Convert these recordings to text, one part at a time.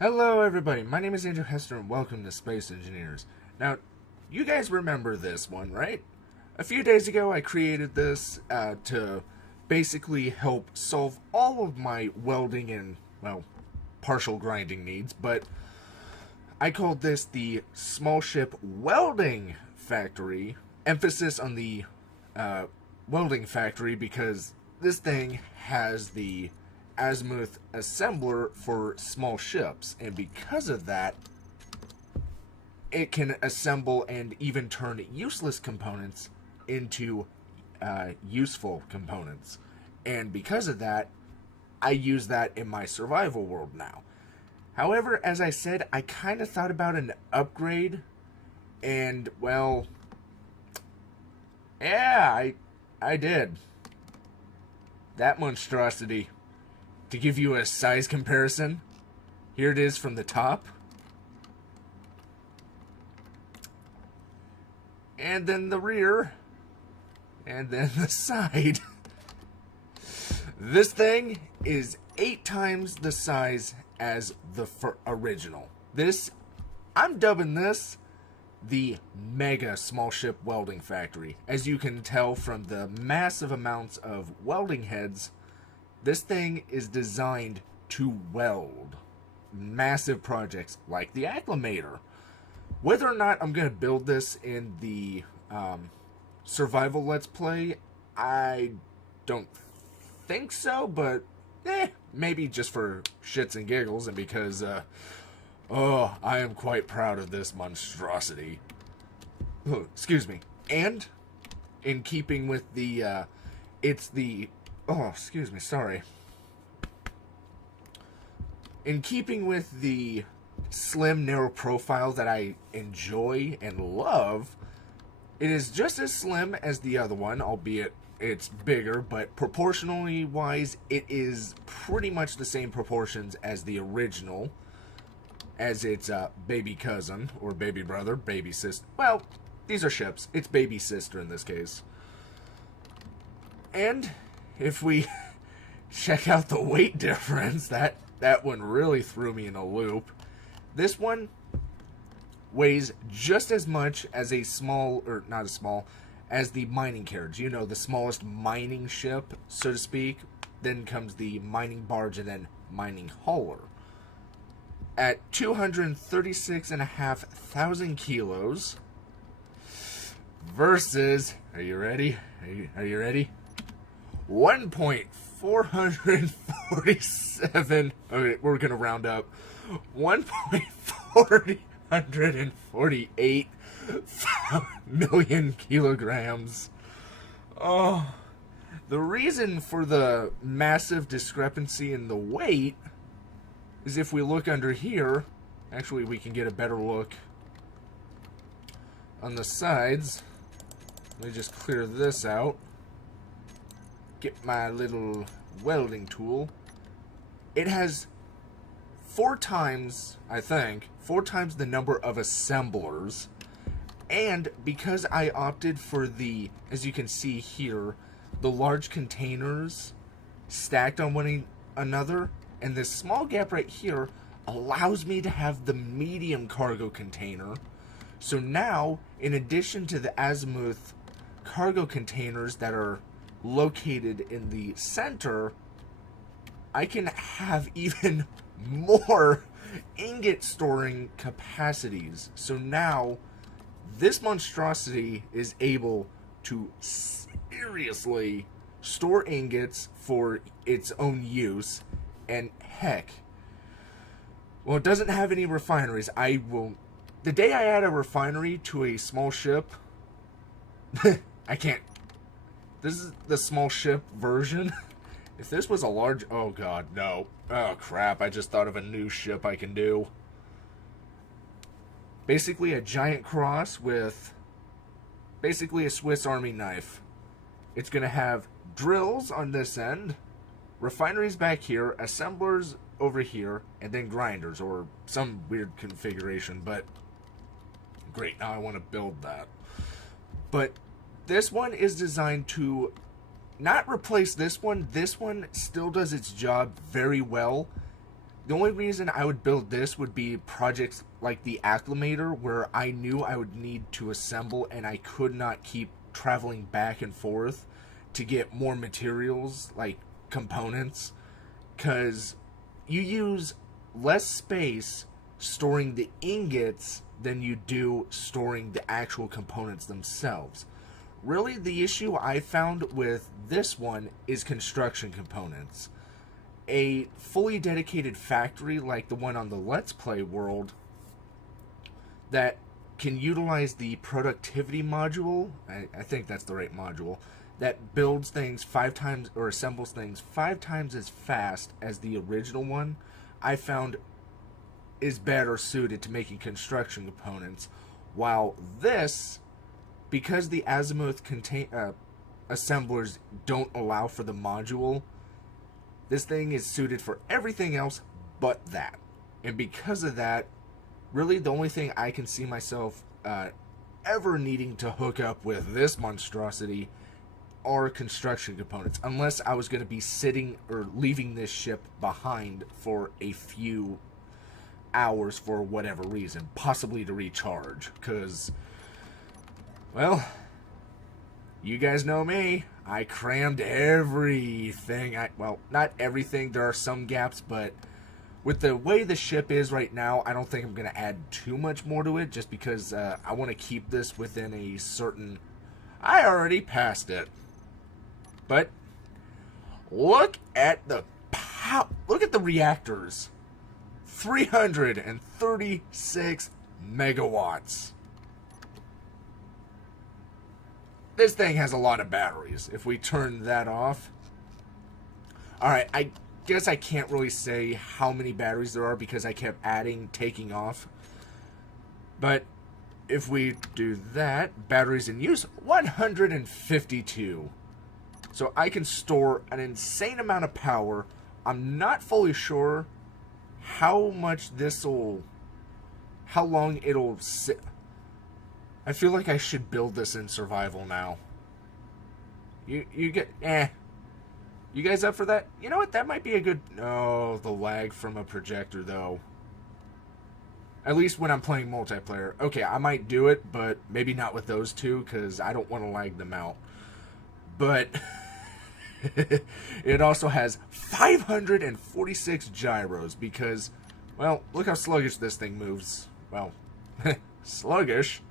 Hello everybody, my name is Andrew Hester and welcome to Space Engineers. Now, you guys remember this one, right? A few days ago I created this to basically help solve all of my welding and, well, partial grinding needs, but I called this the Small Ship Welding Factory. Emphasis on the welding factory because this thing has the azimuth assembler for small ships, and because of that it can assemble and even turn useless components into useful components, and because of that I use that in my survival world now. However, as I said, I kind of thought about an upgrade, and well, yeah, I did. That monstrosity. To give you a size comparison, here it is from the top. And then the rear. And then the side. This thing is 8 times the size as the original. I'm dubbing this the Mega Small Ship Welding Factory. As you can tell from the massive amounts of welding heads, this thing is designed to weld massive projects like the Acclamator. Whether or not I'm going to build this in the survival Let's Play, I don't think so, but maybe just for shits and giggles, and because, I am quite proud of this monstrosity. Oh, excuse me. And, in keeping with the, sorry. In keeping with the slim, narrow profile that I enjoy and love, it is just as slim as the other one, albeit it's bigger, but proportionally wise, it is pretty much the same proportions as the original, as its baby cousin, or baby brother, baby sister. Well, these are ships. It's baby sister in this case. And if we check out the weight difference, that one really threw me in a loop. This one weighs just as much as as the mining carriage. You know, the smallest mining ship, so to speak. Then comes the mining barge and then mining hauler. At 236,500 kilos versus, are you ready? Are you ready? 1.447. Okay, we're gonna round up. 1.448 million kilograms. Oh, the reason for the massive discrepancy in the weight is if we look under here. Actually, we can get a better look on the sides. Let me just clear this out. Get my little welding tool. It has 4 times the number of assemblers, and because I opted for the, as you can see here, the large containers stacked on one another, and this small gap right here allows me to have the medium cargo container. So now, in addition to the azimuth cargo containers that are located in the center, I can have even more ingot storing capacities. So now this monstrosity is able to seriously store ingots for its own use. And heck, well, it doesn't have any refineries. The day I add a refinery to a small ship, I can't. This is the small ship version. If this was a large... Oh, God, no. Oh, crap. I just thought of a new ship I can do. Basically a giant cross with basically a Swiss Army knife. It's going to have drills on this end, refineries back here, assemblers over here, and then grinders, or some weird configuration. But great, now I want to build that. But this one is designed to not replace this one. This one still does its job very well. The only reason I would build this would be projects like the Acclamator, where I knew I would need to assemble and I could not keep traveling back and forth to get more materials, like components, because you use less space storing the ingots than you do storing the actual components themselves. Really, the issue I found with this one is construction components. A fully dedicated factory like the one on the Let's Play world that can utilize the productivity module, I think that's the right module, that builds things 5 times or assembles things 5 times as fast as the original one, I found is better suited to making construction components, while this, because the Azimuth assemblers don't allow for the module, this thing is suited for everything else but that. And because of that, really the only thing I can see myself ever needing to hook up with this monstrosity are construction components, unless I was going to be sitting or leaving this ship behind for a few hours for whatever reason, possibly to recharge, because, well, you guys know me. I crammed everything. Well, not everything. There are some gaps, but with the way the ship is right now, I don't think I'm going to add too much more to it, just because I want to keep this within a certain... I already passed it. But look at the look at the reactors. 336 megawatts. This thing has a lot of batteries. If we turn that off. Alright, I guess I can't really say how many batteries there are because I kept adding, taking off. But if we do that, batteries in use, 152. So I can store an insane amount of power. I'm not fully sure how much how long it'll sit. I feel like I should build this in survival now. You get, You guys up for that? You know what, that might be a good, no, the lag from a projector though. At least when I'm playing multiplayer. Okay, I might do it, but maybe not with those two, because I don't want to lag them out. But it also has 546 gyros because, well, look how sluggish this thing moves. Well, sluggish.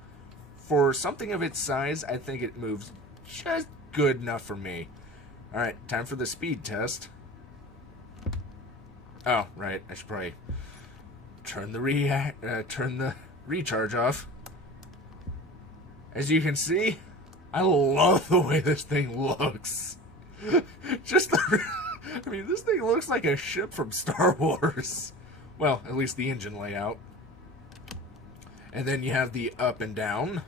For something of its size, I think it moves just good enough for me. Alright, time for the speed test. Oh, right, I should probably turn the recharge off. As you can see, I love the way this thing looks. Just the, I mean, this thing looks like a ship from Star Wars. Well, at least the engine layout. And then you have the up and down.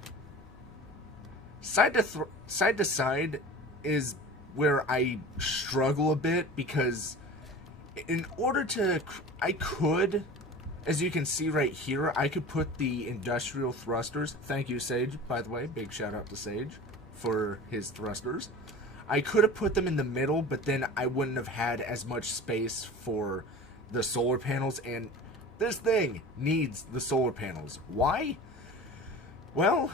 Side to side is where I struggle a bit, because in order to, I could, as you can see right here, I could put the industrial thrusters. Thank you, Sage, by the way. Big shout out to Sage for his thrusters. I could have put them in the middle, but then I wouldn't have had as much space for the solar panels, and this thing needs the solar panels. Why? Well,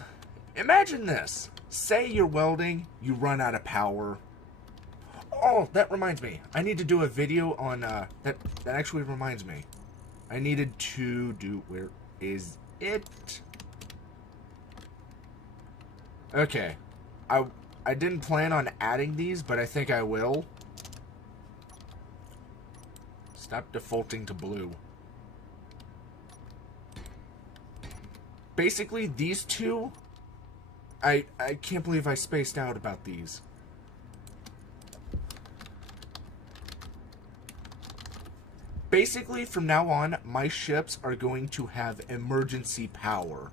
imagine this. Say you're welding, you run out of power. Oh, that reminds me. I need to do a video on, that actually reminds me. I needed to do, where is it? Okay. I didn't plan on adding these, but I think I will. Stop defaulting to blue. Basically, these two, I can't believe I spaced out about these. Basically, from now on, my ships are going to have emergency power.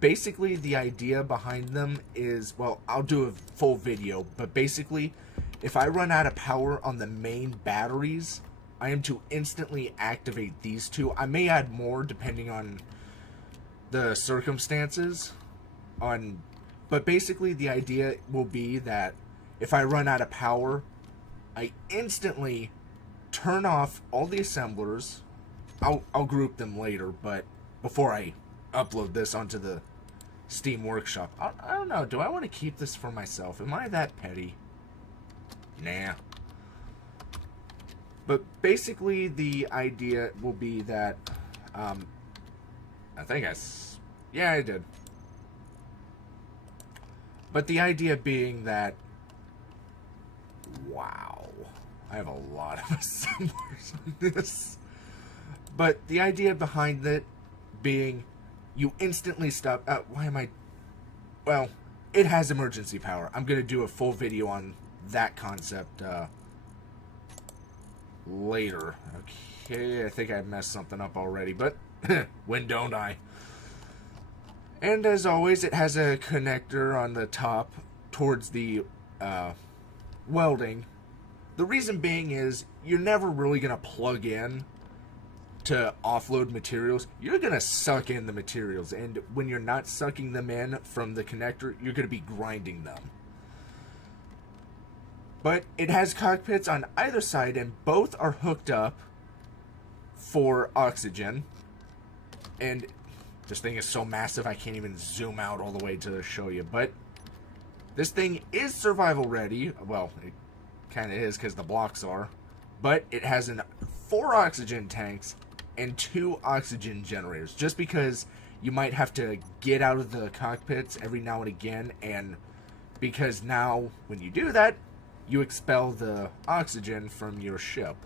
Basically, the idea behind them is, well, I'll do a full video, but basically, if I run out of power on the main batteries, I am to instantly activate these two. I may add more depending on the circumstances, but basically the idea will be that if I run out of power, I instantly turn off all the assemblers, I'll group them later, but before I upload this onto the Steam Workshop, I don't know. Do I want to keep this for myself? Am I that petty? Nah. But basically, the idea will be that, I think yeah, I did. But the idea being that, wow, I have a lot of assemblers on this. But the idea behind it being, you instantly stop. Why am I? Well, it has emergency power. I'm going to do a full video on that concept later. Okay, I think I messed something up already, but when don't I? And as always, it has a connector on the top towards the welding. The reason being is you're never really going to plug in to offload materials. You're going to suck in the materials, and when you're not sucking them in from the connector, you're going to be grinding them. But it has cockpits on either side, and both are hooked up for oxygen. And this thing is so massive I can't even zoom out all the way to show you. But this thing is survival ready. Well, it kind of is because the blocks are. But it has 4 oxygen tanks and 2 oxygen generators. Just because you might have to get out of the cockpits every now and again. And because now when you do that, you expel the oxygen from your ship.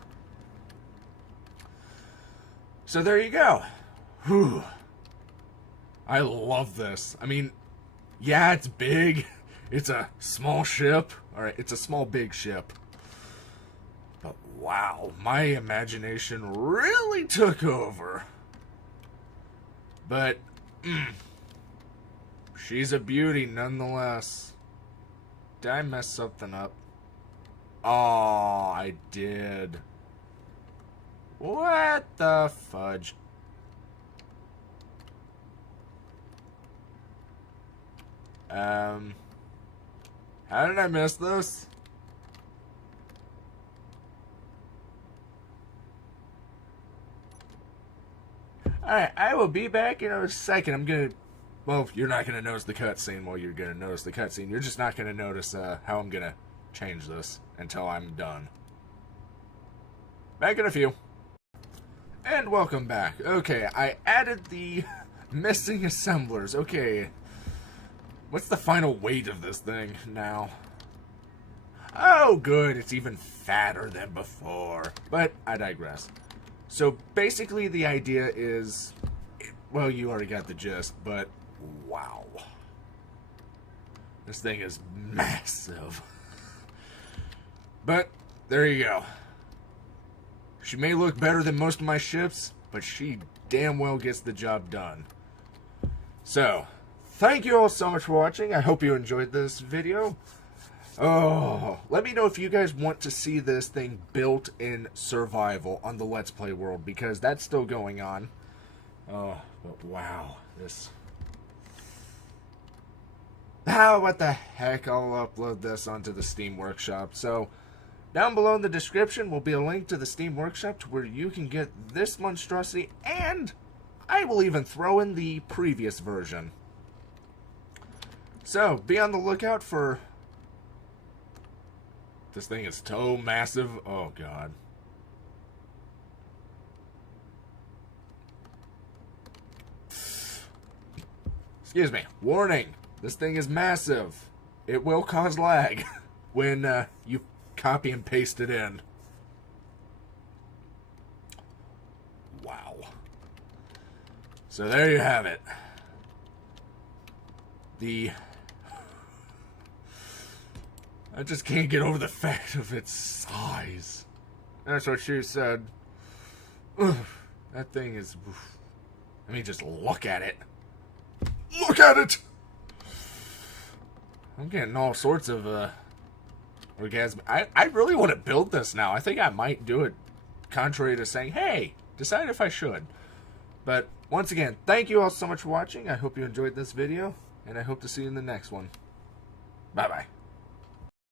So there you go. Whew. I love this. I mean, yeah, it's big. It's a small ship. Alright, it's a small big ship. But wow, my imagination really took over. But, she's a beauty nonetheless. Did I mess something up? Oh, I did. What the fudge? How did I miss this? Alright, I will be back in a second. I'm gonna... Well, you're not gonna notice the cutscene. Well, you're gonna notice the cutscene. You're just not gonna notice how I'm gonna change this until I'm done. Back in a few. And welcome back. Okay, I added the missing assemblers. Okay. What's the final weight of this thing now? Oh, good. It's even fatter than before. But I digress. So basically the idea is... Well, you already got the gist, but wow. This thing is massive. But there you go. She may look better than most of my ships, but she damn well gets the job done. So... Thank you all so much for watching. I hope you enjoyed this video. Oh, let me know if you guys want to see this thing built in survival on the Let's Play world, because that's still going on. Oh, but wow, this... what the heck, I'll upload this onto the Steam Workshop. So, down below in the description will be a link to the Steam Workshop to where you can get this monstrosity, and I will even throw in the previous version. So, be on the lookout for... This thing is so massive. Oh, God. Excuse me. Warning. This thing is massive. It will cause lag when you copy and paste it in. Wow. So, there you have it. I just can't get over the fact of its size. That's what she said. Ugh, that thing is... I mean, just look at it. Look at it! I'm getting all sorts of, orgasm. I really want to build this now. I think I might do it, contrary to saying, hey, decide if I should. But, once again, thank you all so much for watching. I hope you enjoyed this video, and I hope to see you in the next one. Bye-bye.